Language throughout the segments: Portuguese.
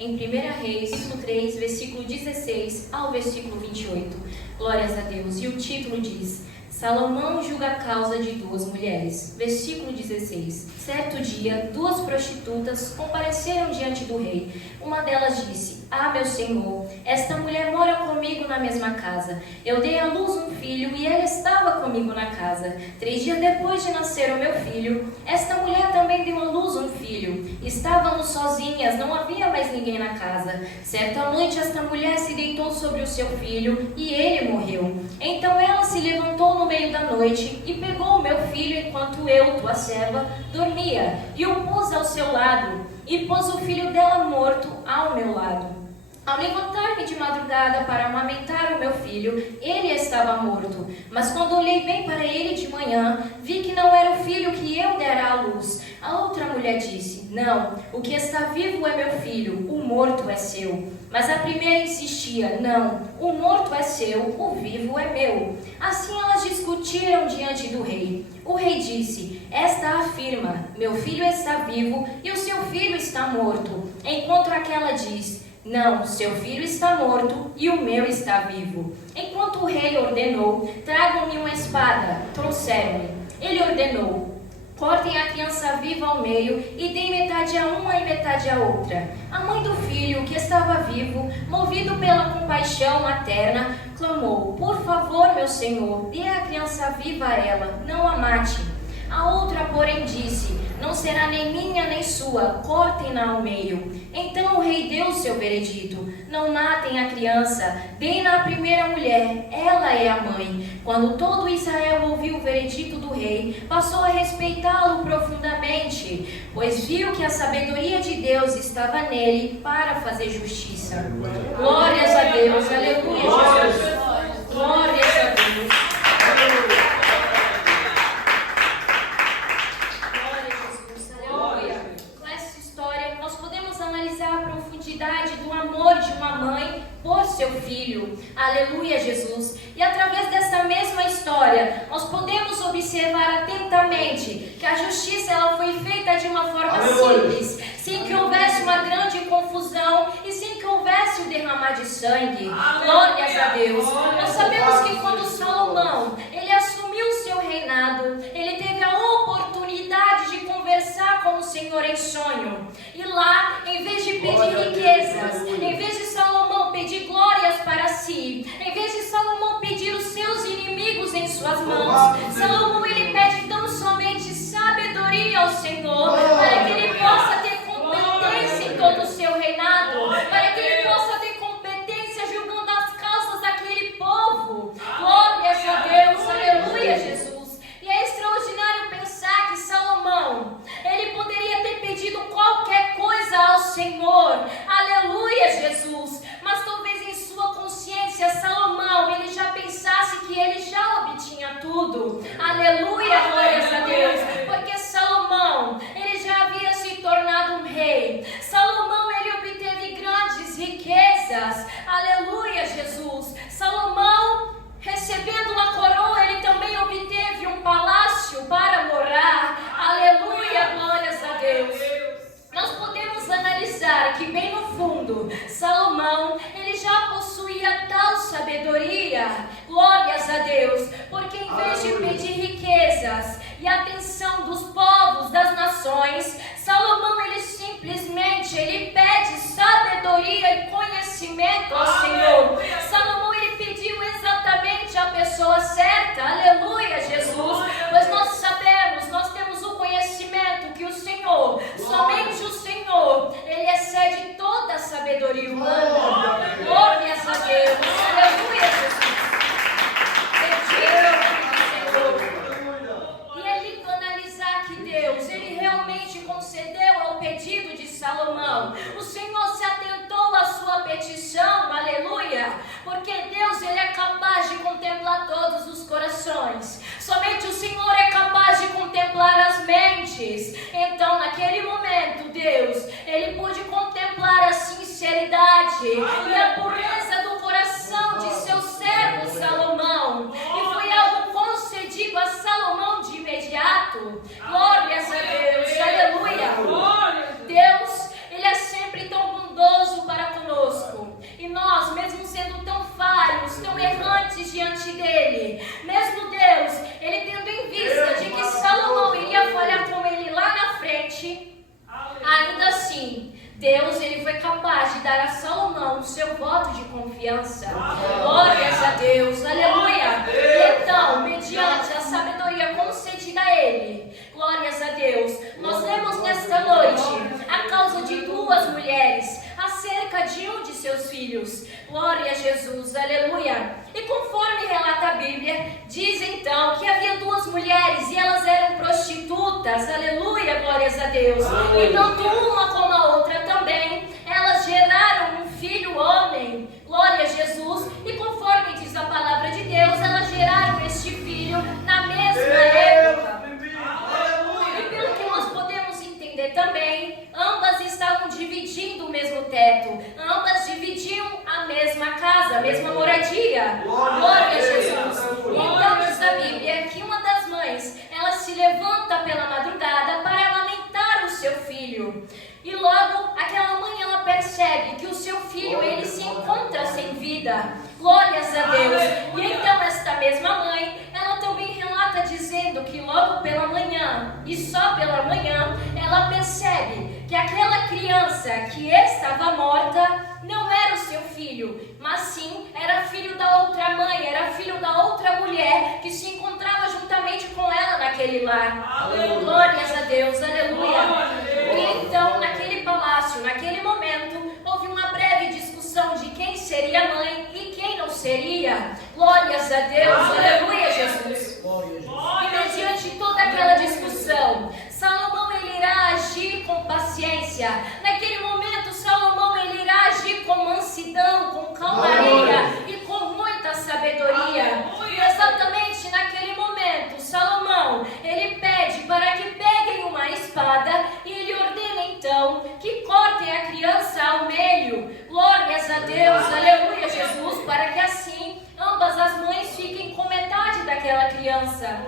em 1 Reis, capítulo 3, versículo 16 ao versículo 28. Glórias a Deus. E o título diz: Salomão julga a causa de duas mulheres. Versículo 16. Certo dia, duas prostitutas compareceram diante do rei. Uma delas disse: meu senhor, esta mulher mora comigo na mesma casa. Eu dei à luz um filho e ela estava comigo na casa. 3 dias depois de nascer o meu filho, esta mulher também deu à luz um filho. Estávamos sozinhas, não havia mais ninguém na casa. Certa noite, esta mulher se deitou sobre o seu filho e ele morreu. Então ela se levantou no meio da noite e pegou o meu filho enquanto eu, tua serva, dormia, e o pôs ao seu lado, e pôs o filho dela morto ao meu lado. Ao levantar-me de madrugada para amamentar o meu filho, ele estava morto. Mas quando olhei bem para ele de manhã, vi que não era o filho que eu dera à luz. A outra mulher disse: não, o que está vivo é meu filho, o morto é seu. Mas a primeira insistia: não, o morto é seu, o vivo é meu. Assim elas discutiram diante do rei. O rei disse: esta afirma: meu filho está vivo e o seu filho está morto. Enquanto aquela diz: não, seu filho está morto e o meu está vivo. Enquanto o rei ordenou: tragam-me uma espada. Trouxeram-me. Ele ordenou: cortem a criança viva ao meio e deem metade a uma e metade a outra. A mãe do filho, que estava vivo, movido pela compaixão materna, clamou: por favor, meu senhor, dê a criança viva a ela, não a mate. A outra, porém, disse: não será nem minha nem sua, cortem-na ao meio. Então o rei deu o seu veredito: não matem a criança, deem-na à primeira mulher, ela é a mãe. Quando todo Israel ouviu o veredito do rei, passou a respeitá-lo profundamente, pois viu que a sabedoria de Deus estava nele para fazer justiça. Glórias a Deus, aleluia, Jesus. Glórias a Deus. Do amor de uma mãe por seu filho. Aleluia, Jesus. E através dessa mesma história, nós podemos observar atentamente que a justiça ela foi feita de uma forma simples, sem que houvesse uma grande confusão e sem que houvesse o derramar de sangue. Glórias a Deus. Nós sabemos que quando Salomão ele assumiu o seu reinado, ele teve a oportunidade de conversar com o Senhor em sonho. E lá, em vez de pedir riquezas, em vez de Salomão pedir glórias para si, em vez de Salomão pedir os seus inimigos em suas mãos, Salomão ele pede tão somente sabedoria ao Senhor, para que ele possa ter competência em todo o seu reinado, para que ele possa ter competência julgando as causas daquele povo. Glórias a Deus, aleluia, Jesus. E é extraordinário pensar que Salomão, ele poderia ter pedido qualquer coisa ao Senhor, aleluia, Jesus, mas talvez em sua consciência, Salomão, ele já pensasse que ele já obtinha tudo, aleluia, glórias a Deus, porque Salomão, ele já havia se tornado um rei, Salomão, ele obteve grandes riquezas, aleluia, Jesus, Salomão, recebendo uma coroa, ele também obteve um palácio para morar, aleluia, glórias a Deus. Nós podemos analisar que bem no fundo, Salomão, ele já possuía tal sabedoria, glórias a Deus, porque em vez de pedir riquezas e atenção dos povos, das nações, Salomão, ele simplesmente, ele pede sabedoria e conhecimento ao Senhor. Salomão, ele pediu exatamente a pessoa certa, aleluia, Jesus, pois nós sabemos, nós temos o conhecimento que o Senhor, somente o Senhor, ele excede toda a sabedoria humana. Glórias a Deus, aleluia, Jesus. E é lindo analisar que Deus, ele realmente concedeu ao pedido de Salomão. O Senhor se atentou à sua petição, aleluia, porque Deus, ele é capaz de contemplar todos os corações. Somente o Senhor é capaz de contemplar as mentes. Então, naquele momento, Deus, ele pôde contemplar a sinceridade e a pureza do coração de seu servo Salomão. E foi algo concedido a Salomão de imediato. Glórias a Deus, aleluia. Deus, ele é sempre tão bondoso frente. Mesmo Deus, ele tendo em vista de que Salomão iria falhar com ele lá na frente, ainda assim, Deus, ele foi capaz de dar a Salomão o seu voto de confiança. Glórias a Deus, aleluia. E então, mediante a sabedoria concedida a ele, glórias a Deus, nós lemos nesta noite a causa de duas mulheres acerca de um de seus filhos. Glória a Jesus, aleluia. E conforme relata a Bíblia, diz então que havia duas mulheres e elas eram prostitutas, aleluia, glórias a Deus. E tanto uma como a outra também, elas geraram um filho homem, glória a Jesus. E conforme diz a palavra de Deus, elas geraram este filho na mesma época. E pelo que nós podemos entender também, ambas estavam dividindo o mesmo teto, ambas dividiam a mesma casa, a mesma moradia. Glória a Jesus. Então diz a Bíblia que uma das mães, ela se levanta pela madrugada para lamentar o seu filho. E logo aquela mãe, ela percebe que o seu filho, ele se encontra sem vida. Glórias a Deus. E então esta mesma mãe, ela também relata dizendo que logo pela manhã, e só pela manhã, ela percebe que aquela criança que estava morta não era o seu filho, mas sim era filho da outra mãe, era filho da outra mulher que se encontrava juntamente com ela naquele lar. Glórias a Deus, aleluia. E então, naquele palácio, naquele momento, houve uma breve discussão de quem seria a mãe e quem não seria. Glórias a Deus, aleluia, Jesus. E mediante toda aquela discussão, Salomão, ele irá agir com paciência. Naquele momento, Salomão, ele irá agir com mansidão, com calmaria e com muita sabedoria. E exatamente naquele momento, Salomão, ele pede para que peguem uma espada e ele ordena então que cortem a criança ao meio. Glórias a Deus, aleluia, Jesus, para que assim ambas as mães fiquem com metade daquela criança.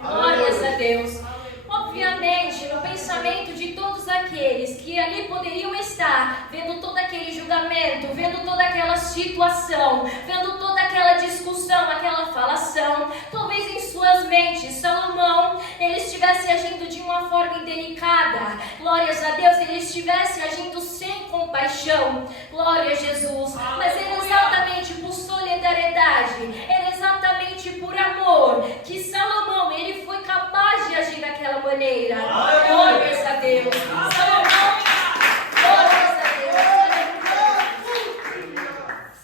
Glórias a Deus. Obviamente, no pensamento de todos aqueles que ali poderiam estar, vendo todo aquele julgamento, vendo toda aquela situação, vendo toda aquela discussão, aquela falação, talvez em suas mentes, Salomão, ele estivesse agindo de uma forma indelicada. Glórias a Deus, ele estivesse agindo sem compaixão. Glória a Jesus. Mas era exatamente por solidariedade, era exatamente por amor que Salomão, ele foi capaz de agir daquela maneira. Glórias a Deus. Salomão, glórias a Deus.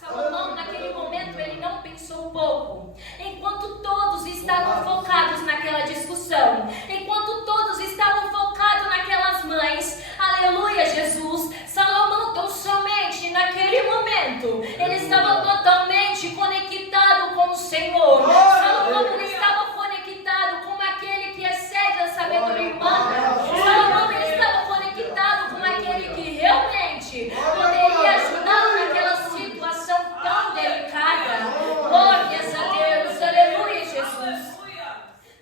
Salomão, naquele momento, ele não pensou pouco. Enquanto todos estavam focados naquela discussão, enquanto todos estavam focados naquelas mães, aleluia, Jesus, Salomão, tão somente naquele momento, ele estava totalmente conectado com o Senhor. Salomão, ele estava conectado com aquele que excede a sabedoria humana. Salomão, ele estava conectado com aquele que realmente poderia ajudá-lo naquela situação tão delicada. Glórias a Deus, aleluia, Jesus.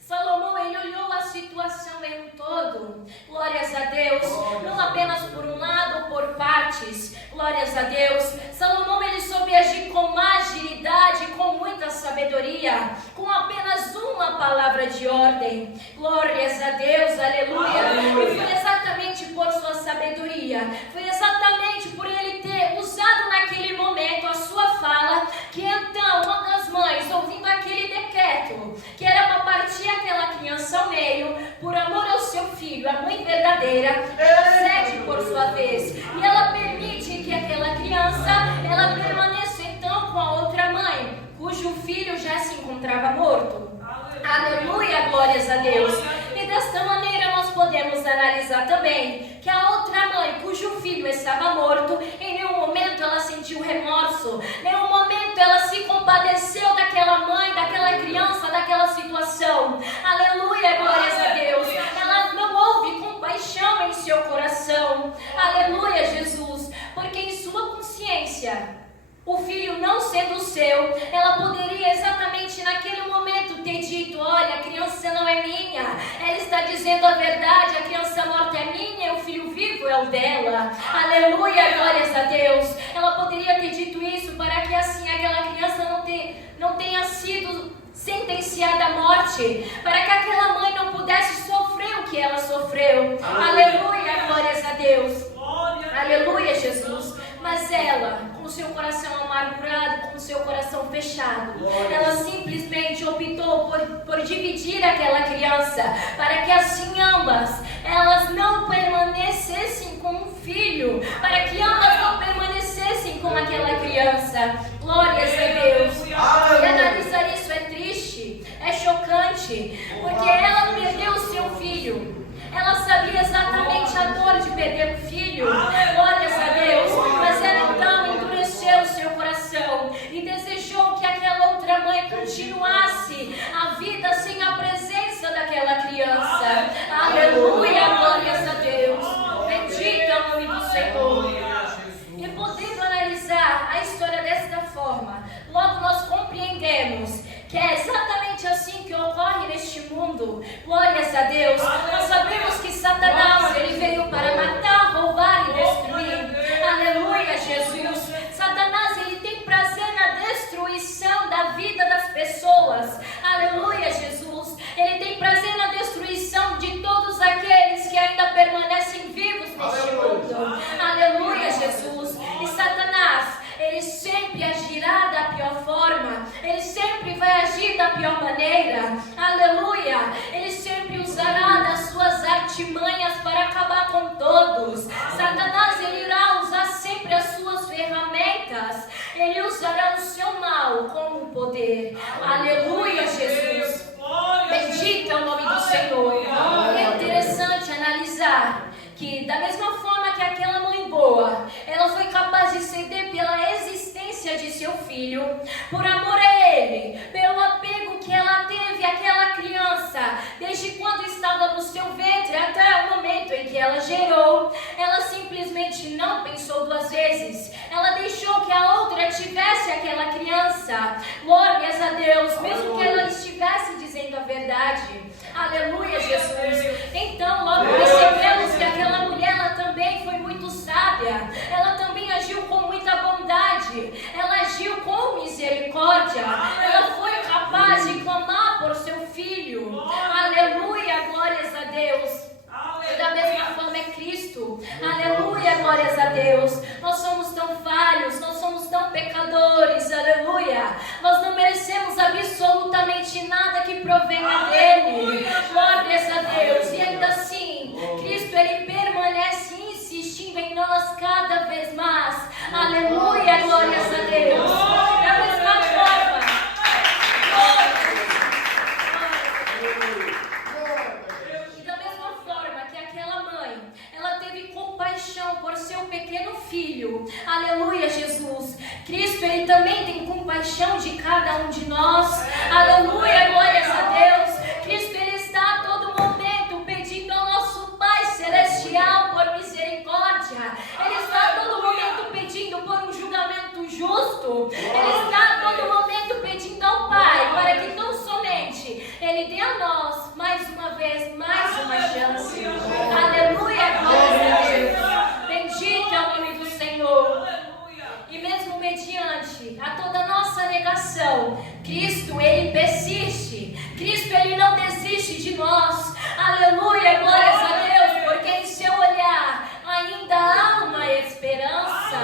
Salomão, ele olhou a situação em um todo. Glórias a Deus, não apenas por um lado ou por partes. Glórias a Deus. Salomão, ele soube agir com agilidade, com muita sabedoria, com apenas uma palavra de ordem. Glórias a Deus, aleluia. E foi exatamente por sua sabedoria, foi exatamente por ele ter usado naquele momento a sua fala, que então uma das mães, ouvindo aquele decreto, que era para partir aquela criança ao meio, por amor ao seu filho, a mãe verdadeira, ela cede por sua vez, e ela permite que aquela criança, ela permaneça então com a outra mãe, cujo filho já se encontrava morto. Aleluia, glórias a Deus. E desta maneira nós podemos analisar também que a outra mãe, cujo filho estava morto, em nenhum momento ela sentiu remorso, em nenhum momento ela se compadeceu daquela mãe, daquela criança, daquela situação. Aleluia, glórias a Deus. Ela não houve compaixão em seu coração. Aleluia, Jesus. Porque em sua consciência, o filho não sendo seu, ela poderia exatamente naquele momento ter dito: olha, a criança não é minha, ela está dizendo a verdade, a criança morta é minha, o filho vivo é o dela. Aleluia, glórias a Deus. Ela poderia ter dito isso para que assim aquela criança não tenha sido sentenciada à morte, para que aquela mãe não pudesse sofrer o que ela sofreu. Aleluia, glórias a Deus. Aleluia, Jesus. Mas ela, com o seu coração amargurado, com o seu coração fechado, ela simplesmente optou por dividir aquela criança, para que assim ambas, elas não permanecessem com um filho, para que ambas não permanecessem com aquela criança. Glórias a Deus. E analisar isso é triste, é chocante, porque ela perdeu o seu filho. Ela sabia exatamente a dor de perder o filho. Glórias a Deus. Mas ela então endureceu o seu coração e desejou que aquela outra mãe continuasse a vida sem a presença daquela criança. Aleluia, glórias a Deus. Bendito é o nome do Senhor. E podendo analisar a história desta forma, logo nós compreendemos que é exatamente assim que ocorre neste mundo. Glórias a Deus. Nós sabemos que Satanás, ele veio para matar, roubar e destruir. Aleluia, Jesus. Satanás, ele tem prazer na destruição da vida das pessoas. Aleluia, Jesus. Ele tem prazer na destruição de todos aqueles que ainda permanecem vivos neste mundo. Aleluia, Jesus. E Satanás, ele sempre agirá da pior forma. Ele sempre vai agir da pior maneira. Aleluia. Ele sempre usará das suas artimanhas para acabar com todos. Satanás, ele irá usar sempre as suas ferramentas. Ele usará o seu mal como poder. Aleluia, Jesus. Bendito é o nome do Senhor. É interessante analisar que da mesma forma que aquela mãe boa, ela foi capaz de ceder pela existência de seu filho, por amor a ele, pelo apego que ela teve àquela criança, desde quando estava no seu ventre até o momento em que ela gerou, ela simplesmente não pensou duas vezes. Ela deixou que a outra tivesse aquela criança. Glórias a Deus, mesmo que ela estivesse dizendo a verdade. Aleluia, Jesus. Então logo percebemos que aquela mulher, ela também foi muito sábia. Ela também agiu com muita bondade. Ela agiu com misericórdia. Ela foi capaz de clamar por seu filho. Aleluia, glórias a Deus. E da mesma forma é Cristo. Aleluia, glórias a Deus. Nós somos tão falhos, nós somos tão pecadores. Aleluia. Nós não merecemos absolutamente nada que provenha dele. Glórias a Deus. E ainda assim, Cristo, ele permanece insistindo em nós cada vez mais. Aleluia, glórias a Deus. Da mesma forma, ela teve compaixão por seu pequeno filho. Aleluia, Jesus. Cristo, ele também tem compaixão de cada um de nós. Aleluia, glórias a Deus. Cristo, ele está a todo momento pedindo ao nosso Pai Celestial por misericórdia. Ele está a todo momento pedindo por um julgamento justo. Ele está a todo momento pedindo ao Pai para que tão somente ele dê a nós mais uma vez, mais uma chance. Aleluia, glória a Deus. Bendito é o nome do Senhor. E mesmo mediante a toda nossa negação, Cristo, ele persiste. Cristo, ele não desiste de nós. Aleluia, glórias a Deus, porque em seu olhar ainda há uma esperança.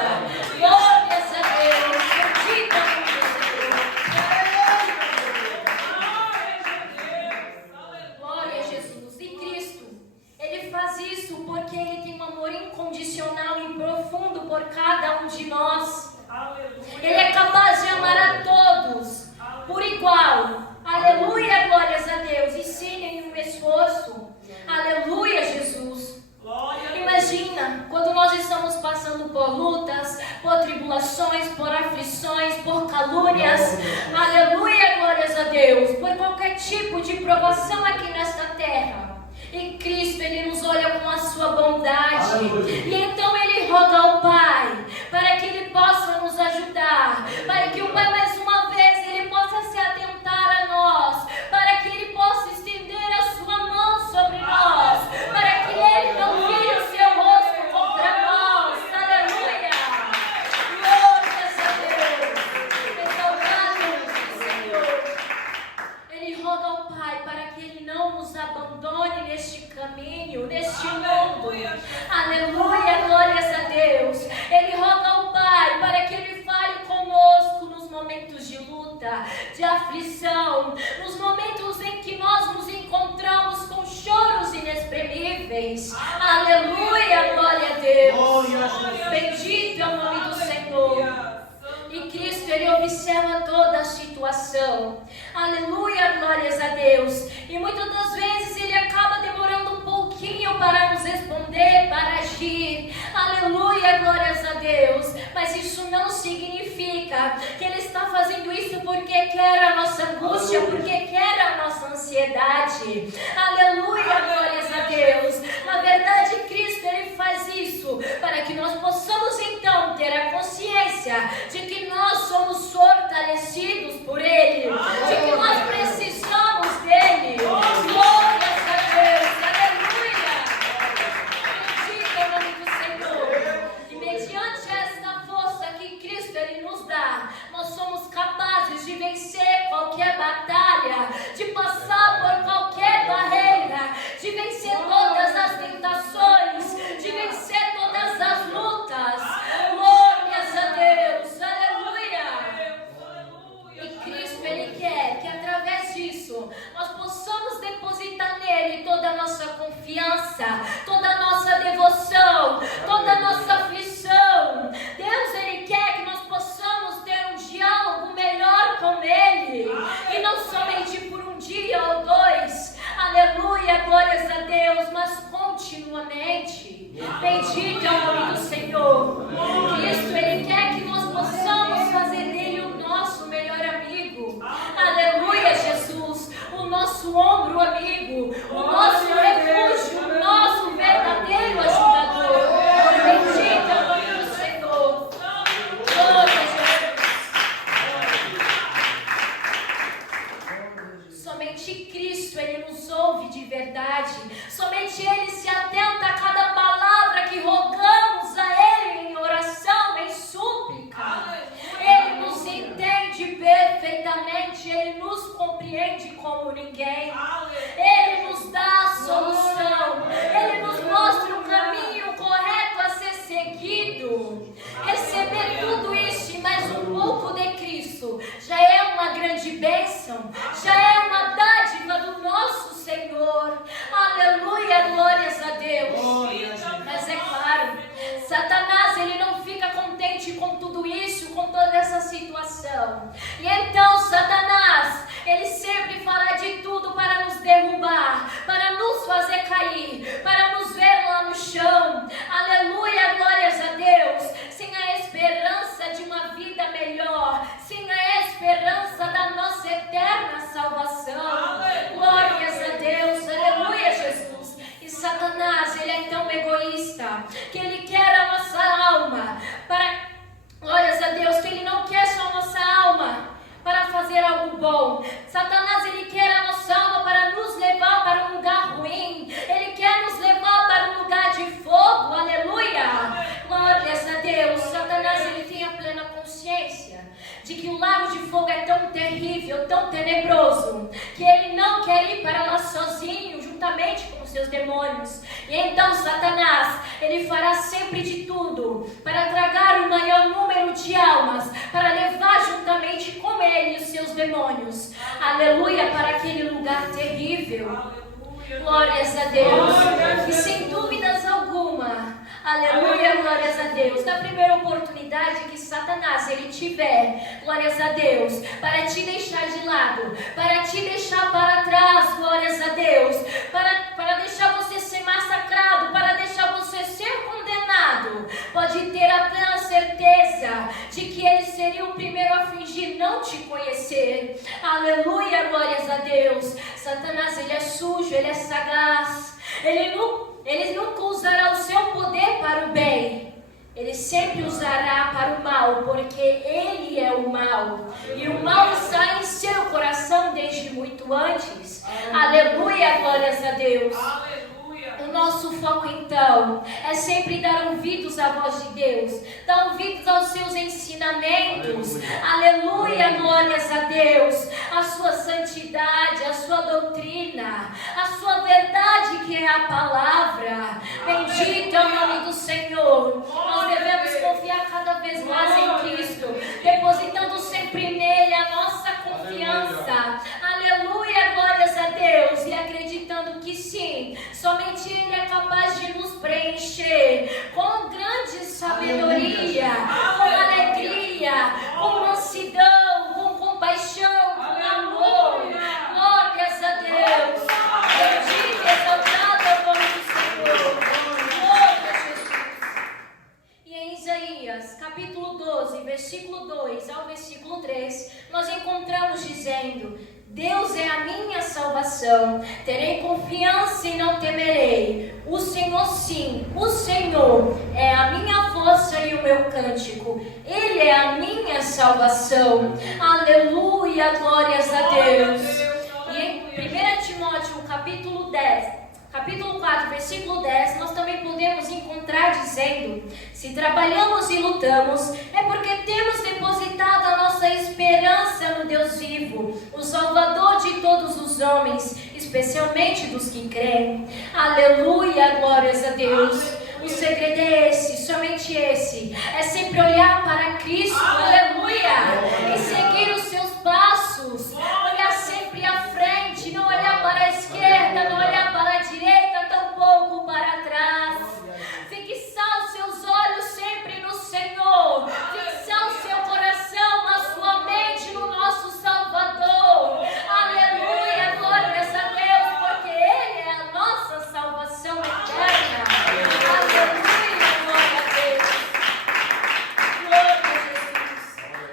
Glórias a Deus. Bendito é o nome do Senhor. Glória a Jesus. E Cristo, ele faz isso porque ele tem um amor incondicional e profundo por cada um de nós. Ele é capaz de amar a todos por igual. Aleluia, glórias a Deus. E sem nenhum esforço. Aleluia, Jesus. Imagina quando nós estamos passando por lutas, por tribulações, por aflições, por calúnias. Aleluia, glórias a Deus. Por qualquer tipo de provação aqui nesta terra. E Cristo, ele nos olha com a sua bondade. E então ele roga ao Pai para que ele possa nos ajudar, para que o Pai mais uma vez ele possa se atentar a nós, para que ele possa estender a sua mão sobre nós, para que ele não vire o seu rosto contra nós. Aleluia! Glórias a Deus! Exaltado o Senhor! ele roga ao Pai para que Ele não nos abandone neste caminho, neste mundo. Aleluia, glórias a Deus. Ele roga ao Pai para que Ele fale conosco nos momentos de luta, de aflição, nos momentos em que nós nos encontramos com choros inexprimíveis. Aleluia, glória a Deus. Bendito é o nome do Senhor. E Cristo, Ele observa toda a situação. Aleluia, glórias a Deus. E muitas das vezes Ele acaba demorando um pouquinho para nos responder, para agir. Aleluia, glórias a Deus. Mas isso não significa que Ele está fazendo isso porque quer a nossa angústia, porque quer a nossa ansiedade. Aleluia, glórias a Deus. Na verdade, Cristo, Ele faz isso para que nós possamos então ter a consciência de que nós somos fortalecidos por Ele, de que nós precisamos dEle. Glórias a Deus, aleluia. Bendito é o nome do Senhor. E mediante esta força que Cristo Ele nos dá, nós somos capazes de vencer qualquer batalha, de passar por qualquer barreira, de vencer todas as tentações, de vencer todas as lutas. Glórias a Deus, Cristo, Ele quer que através disso nós possamos depositar nele toda a nossa confiança, toda a nossa devoção, toda a nossa aflição. Deus, Ele quer que nós possamos ter um diálogo melhor com Ele, e não somente por um dia ou dois, aleluia, glórias a Deus, mas continuamente. Bendito é o nome do Senhor. Cristo, Ele quer que nós possamos fazer dele o nosso melhor amigo. Aleluia, Jesus, o nosso ombro amigo, o nosso refúgio, o nosso verdadeiro ajudador. Bendito é o nome do Senhor. Glória a Jesus. Somente Cristo, Ele nos ouve de verdade. Somente Ele se atenta a cada palavra que rogamos a Ele em oração, em súplica. Ele nos entende perfeitamente, Ele nos compreende como ninguém. Ele nos dá a solução, Ele nos mostra o caminho correto a ser seguido. Receber tudo isso e mais um pouco de Cristo já é uma grande bênção, já é uma dádiva do nosso Senhor. Aleluia, glórias a Deus. Mas é claro, Satanás, ele não fica contente com tudo isso, com toda essa situação. E então Satanás, ele sempre fará de tudo para nos derrubar, para nos fazer cair, para nos ver lá no chão. Aleluia, glórias a Deus. Sem a esperança de uma vida melhor, sem a esperança da nossa eterna salvação. Glórias a Deus, aleluia, Jesus. E Satanás, ele é tão egoísta que ele quer a nossa alma para, glórias a Deus, que ele não quer só a nossa alma para fazer algo bom. Satanás, ele quer a nossa alma para nos levar para um lugar ruim. Ele quer nos levar para um lugar de fogo. Aleluia, glórias a Deus. Satanás, ele tem a plena consciência de que o lago de fogo é tão terrível, tão tenebroso, que ele não quer ir para lá sozinho, juntamente com os seus demônios. E então Satanás, ele fará sempre de tudo para tragar o maior número de almas, para levar juntamente com ele os seus demônios, aleluia, para aquele lugar terrível. Glórias a Deus. E sem dúvidas alguma, aleluia, glórias a Deus, na primeira oportunidade que Satanás ele tiver, glórias a Deus, para te deixar de lado, para te deixar para trás, glórias a Deus, para deixar você ser massacrado, para deixar você ser condenado, pode ter a plena certeza de que ele seria o primeiro a fingir não te conhecer. Aleluia, glórias a Deus. Satanás, ele é sujo, ele é sagaz, ele nunca usará o seu poder para o bem, ele sempre usará para o mal, porque ele é o mal, e o mal está em seu coração desde muito antes. Aleluia, glórias a Deus. Aleluia. O nosso foco então é sempre dar ouvidos à voz de Deus, dar ouvidos aos seus ensinamentos. Aleluia, glórias a Deus. A sua santidade, a sua doutrina, a sua verdade que é a palavra. Bendito é o nome do Senhor. Nós devemos confiar cada vez mais em Cristo, depositando sempre nele a nossa confiança. Aleluia, glórias a Deus. E acreditando que sim, somente Ele é capaz de nos preencher com grande sabedoria, com alegria, com mansidão, com compaixão, com amor. Glórias a Deus. Bendito e exaltado é o nome do Senhor. Glória a Jesus. E em Isaías, capítulo 12, versículo 2 ao versículo 3, nós encontramos dizendo: Deus é a minha salvação, terei confiança e não temerei. O Senhor sim, o Senhor é a minha força e o meu cântico. Ele é a minha salvação. Aleluia, glórias a Deus. E em 1 Timóteo, capítulo 4, versículo 10, nós também podemos encontrar dizendo: se trabalhamos e lutamos, é porque temos depositado a nossa esperança no Deus vivo, o Salvador de todos os homens, especialmente dos que creem. Aleluia, glórias a Deus. O segredo é esse, somente esse. É sempre olhar para Cristo, aleluia, e seguir os seus passos. Olhar sempre à frente, não olhar para a esquerda, não olhar para a direita, tampouco para trás. Fixar os seus olhos sempre no Senhor. Fixar o seu coração, a sua mente no nosso Salvador. Aleluia, glórias a Deus, porque Ele é a nossa salvação eterna. Aleluia, glória a Deus. Glória a Jesus.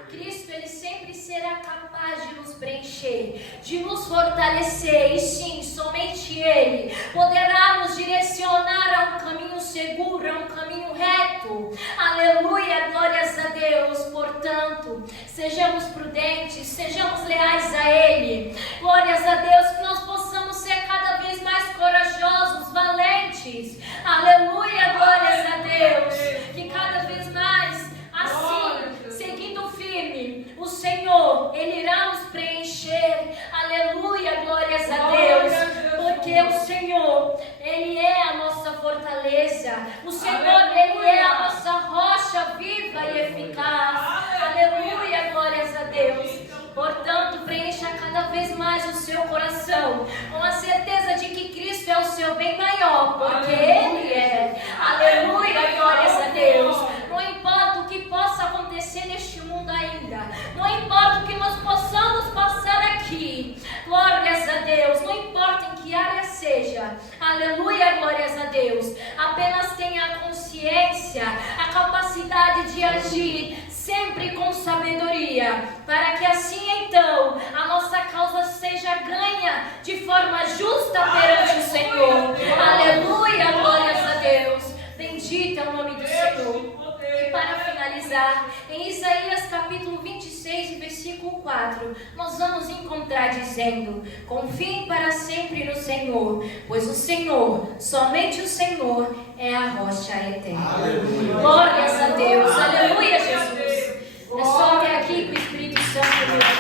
Cristo, Ele sempre será capaz de nos preencher, de nos fortalecer. E sim, somente Ele poderá nos direcionar a um caminho seguro, a um caminho reto. Aleluia, glórias a Deus. Portanto, sejamos prudentes, sejamos leais a Ele. Glórias a Deus, que nós possamos ser cada vez mais corajosos, valentes. Aleluia, glórias a Deus. Que cada vez mais, assim, seguindo firme, o Senhor, Ele irá nos preencher. Aleluia, glórias a Deus. Porque o Senhor, Ele é a nossa fortaleza. O Senhor, Ele é a nossa rocha viva e eficaz. Aleluia, glórias a Deus. Portanto, preencha cada vez mais o seu coração com a certeza de que Cristo é o seu bem maior, porque Ele é. Aleluia, glórias a Deus. Não importa o que possa acontecer neste mundo ainda, não importa o que nós possamos passar aqui, glórias a Deus, não importa em que área seja, aleluia, glórias a Deus, apenas tenha a consciência, a capacidade de agir sempre com sabedoria, para que assim então a nossa causa seja ganha de forma justa perante o Senhor. Aleluia, glórias a Deus. Bendito é o nome do Senhor. E para finalizar, em Isaías capítulo 26, versículo 4, nós vamos encontrar dizendo: confiem para sempre no Senhor, pois o Senhor, somente o Senhor, é a rocha eterna. Aleluia. Glórias a Deus. Aleluia, Jesus. É só até aqui que o Espírito Santo nos